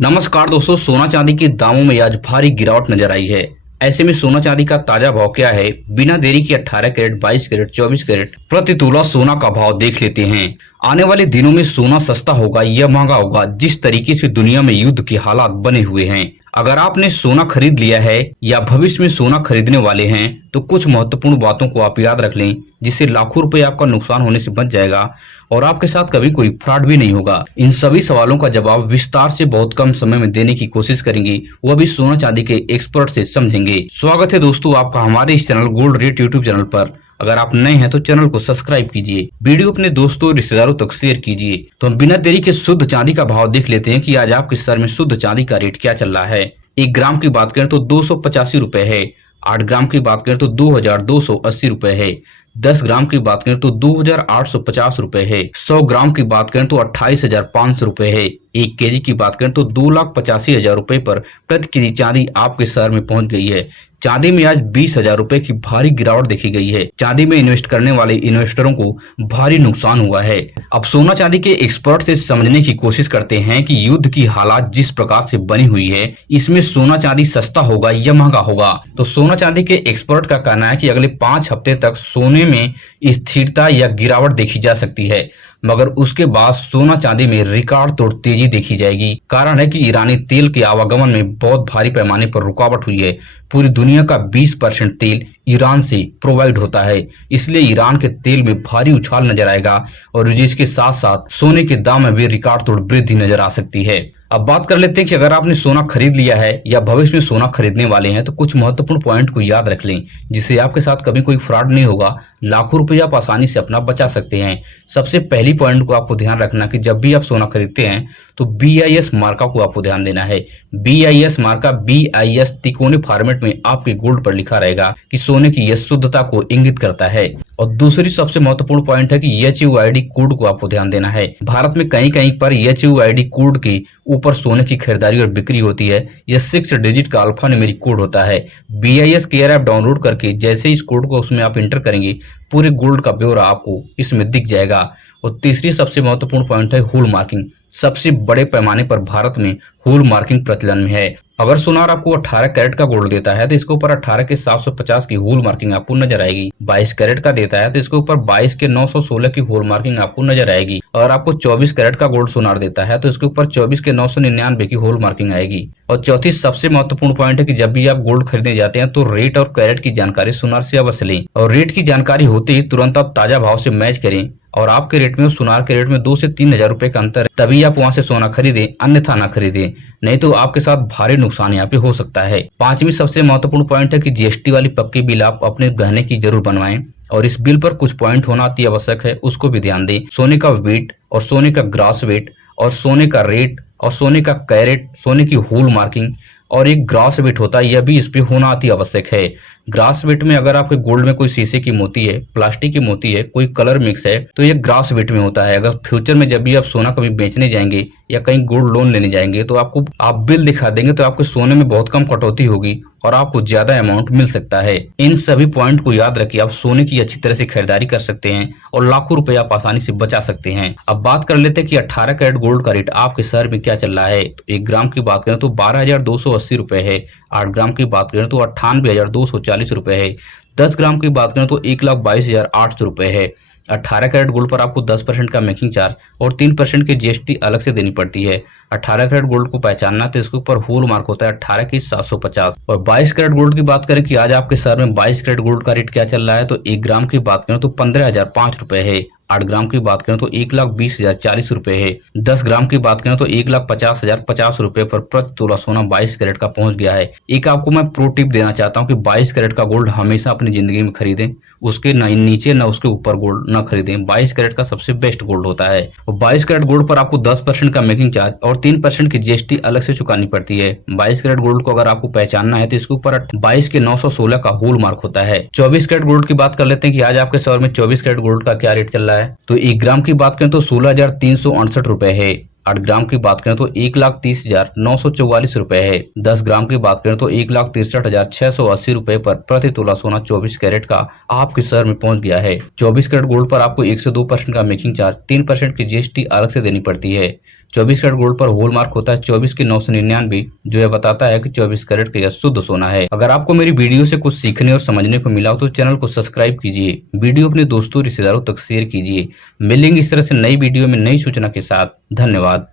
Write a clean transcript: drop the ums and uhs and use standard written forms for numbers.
नमस्कार दोस्तों, सोना चांदी के दामों में आज भारी गिरावट नजर आई है। ऐसे में सोना चांदी का ताजा भाव क्या है, बिना देरी के 18 कैरेट, 22 कैरेट, 24 कैरेट प्रति तोला सोना का भाव देख लेते हैं। आने वाले दिनों में सोना सस्ता होगा या महंगा होगा, जिस तरीके से दुनिया में युद्ध के हालात बने हुए हैं। अगर आपने सोना खरीद लिया है या भविष्य में सोना खरीदने वाले हैं तो कुछ महत्वपूर्ण बातों को आप याद रख लें, जिससे लाखों रुपए आपका नुकसान होने से बच जाएगा और आपके साथ कभी कोई फ्रॉड भी नहीं होगा। इन सभी सवालों का जवाब विस्तार से बहुत कम समय में देने की कोशिश करेंगे, वह भी सोना चांदी के एक्सपर्ट से समझेंगे। स्वागत है दोस्तों आपका हमारे इस channel gold rate YouTube channel पर। अगर आप नए हैं तो चैनल को सब्सक्राइब कीजिए, वीडियो अपने दोस्तों और रिश्तेदारों तक शेयर कीजिए। तो हम बिना देरी के शुद्ध चांदी का भाव देख लेते हैं कि आज आपके शहर में शुद्ध चांदी का रेट क्या चल रहा है। 1 ग्राम की बात करें तो 285 रुपए है। 8 ग्राम की बात करें तो 2280 रुपए है। 10 ग्राम की बात करें तो 2850 रुपए है। 100 ग्राम की बात करें तो 28,500 रुपए है। 1 केजी की बात करें तो 2,85,000 रुपए पर प्रति केजी चांदी आपके शहर में पहुंच गई है। चांदी में आज 20,000 रुपए की भारी गिरावट देखी गई है। चांदी में इन्वेस्ट करने वाले इन्वेस्टरों को भारी नुकसान हुआ है। अब सोना चांदी के एक्सपर्ट से समझने की कोशिश करते हैं कि युद्ध की हालात जिस प्रकार से बनी हुई है, इसमें सोना चांदी सस्ता होगा या महंगा होगा। तो सोना चांदी के एक्सपर्ट का कहना है कि अगले 5 हफ्ते तक सोने में स्थिरता या गिरावट देखी जा सकती है, मगर उसके बाद सोना चांदी में रिकॉर्ड तोड़ तेजी देखी जाएगी। कारण है कि ईरानी तेल के आवागमन में बहुत भारी पैमाने पर रुकावट हुई है। पूरी दुनिया का 20% तेल ईरान से प्रोवाइड होता है, इसलिए ईरान के तेल में भारी उछाल नजर आएगा और जिसके साथ साथ सोने के दाम में भी रिकॉर्ड तोड़ वृद्धि नजर आ सकती है। अब बात कर लेते हैं कि अगर आपने सोना खरीद लिया है या भविष्य में सोना खरीदने वाले हैं तो कुछ महत्वपूर्ण पॉइंट को याद रख लें, जिससे आपके साथ कभी कोई फ्रॉड नहीं होगा। लाखों रुपए आप आसानी से अपना बचा सकते हैं। सबसे पहली पॉइंट को आपको ध्यान रखना कि जब भी आप सोना खरीदते हैं तो BIS मार्का को आपको ध्यान देना है। BIS मार्का, BIS तिकोने फॉर्मेट में आपके गोल्ड पर लिखा रहेगा कि सोने की यह शुद्धता को इंगित करता है। और दूसरी सबसे महत्वपूर्ण पॉइंट है कि HUID कोड को आपको ध्यान देना है। भारत में कहीं कहीं पर HUID कोड के ऊपर सोने की खरीदारी और बिक्री होती है। यह 6 डिजिट का अल्फा न्यूमेरिक कोड होता है। BIS केयर ऐप डाउनलोड करके जैसे ही इस कोड को उसमें आप इंटर करेंगे, पूरे गोल्ड का ब्यौरा आपको इसमें दिख जाएगा। और तीसरी सबसे महत्वपूर्ण पॉइंट है होल मार्किंग। सबसे बड़े पैमाने पर भारत में होल मार्किंग प्रचलन में है। अगर सोनार आपको 18 कैरेट का गोल्ड देता है तो इसके ऊपर 18 के 750 की होल मार्किंग आपको नजर आएगी। 22 कैरेट का देता है तो इसके ऊपर 22 के 916 की होल मार्किंग आपको नजर आएगी। और आपको 24 कैरेट का गोल्ड सोनार देता है तो इसके ऊपर 24 के 999 की होल मार्किंग आएगी। और चौथी सबसे महत्वपूर्ण पॉइंट है कि जब भी आप गोल्ड खरीदने जाते हैं तो रेट और कैरेट की जानकारी सोनार से अवश्य लें। और रेट की जानकारी होते ही तुरंत आप ताजा भाव से मैच करें और आपके रेट में सोनार के रेट में 2 से 3 हजार रुपए का अंतर है, तभी आप वहां से सोना खरीदें, अन्यथा ना खरीदें, नहीं तो आपके साथ भारी नुकसान यहाँ पे हो सकता है। पांचवी सबसे महत्वपूर्ण पॉइंट है कि GST वाली पक्की बिल आप अपने गहने की जरूर बनवाएं और इस बिल पर कुछ पॉइंट होना अति आवश्यक है, उसको भी ध्यान दें। सोने का वेट और सोने का ग्रास वेट और सोने का रेट और सोने का कैरेट, सोने की होल मार्किंग और एक ग्रास वेट होता है, यह भी इस पे होना अति आवश्यक है। ग्रास वेट में अगर आपके गोल्ड में कोई शीशे की मोती है, प्लास्टिक की मोती है, कोई कलर मिक्स है तो ये ग्रास वेट में होता है। अगर फ्यूचर में जब भी आप सोना कभी बेचने जाएंगे या कहीं गोल्ड लोन लेने जाएंगे तो आपको आप बिल दिखा देंगे तो आपके सोने में बहुत कम कटौती होगी और आपको ज्यादा अमाउंट मिल सकता है। इन सभी पॉइंट को याद रखिए, आप सोने की अच्छी तरह से खरीदारी कर सकते हैं और लाखों रुपए आप आसानी से बचा सकते हैं। अब बात कर लेते हैं कि 18 कैरेट गोल्ड का रेट आपके शहर में क्या चल रहा है। तो 1 ग्राम की बात करें तो 12,280 रुपए है। 8 ग्राम की बात करें तो 98,240 रुपए है। 10 ग्राम की बात करें तो 1,22,800 रुपए है। 18 कैरेट गोल्ड पर आपको 10% का मेकिंग चार्ज और 3% की GST अलग से देनी पड़ती है। 18 कैरेट गोल्ड को पहचानना तो इसके ऊपर होल मार्क होता है 18 की 750। और 22 कैरेट गोल्ड की बात करें कि आज आपके शहर में 22 कैरेट गोल्ड का रेट क्या चल रहा है, तो 1 ग्राम की बात करें तो 15,005 रुपए है। 8 ग्राम की बात करें तो 1,20,040 रुपए है। 10 ग्राम की बात करें तो 1,50,050 रुपए पर प्रति तोला सोना 22 कैरेट का पहुंच गया है। एक आपको मैं प्रो टिप देना चाहता हूं कि 22 कैरेट का गोल्ड हमेशा अपनी जिंदगी में खरीदें, उसके न नीचे न उसके ऊपर गोल्ड न खरीदें। 22 कैरेट का सबसे बेस्ट गोल्ड होता है। और 22 कैरेट गोल्ड पर आपको 10% का मेकिंग चार्ज और 3% की GST अलग से चुकानी पड़ती है। 22 कैरेट गोल्ड को अगर आपको पहचानना है तो इसके ऊपर 22 के 916 का होल मार्क होता है। 24 कैरेट गोल्ड की बात कर लेते हैं कि आज आपके शहर में 24 कैरेट गोल्ड का क्या रेट चल रहा है। तो 1 ग्राम की बात करें तो 16,368 रुपए है। 8 ग्राम की बात करें तो 1,30,944 रुपए है। 10 ग्राम की बात करें तो 1,63,680 रुपए पर प्रति तोला सोना 24 कैरेट का आपके शहर में पहुंच गया है। 24 कैरेट गोल्ड पर आपको 102% का मेकिंग चार्ज, 3% की GST अलग से देनी पड़ती है। 24 कैरेट गोल्ड पर हॉलमार्क होता है 24 की 999, जो यह बताता है कि 24 कैरेट का यह शुद्ध सोना है। अगर आपको मेरी वीडियो से कुछ सीखने और समझने को मिला हो तो चैनल को सब्सक्राइब कीजिए, वीडियो अपने दोस्तों रिश्तेदारों तक शेयर कीजिए। मिलेंगे इस तरह से नई वीडियो में नई सूचना के साथ। धन्यवाद।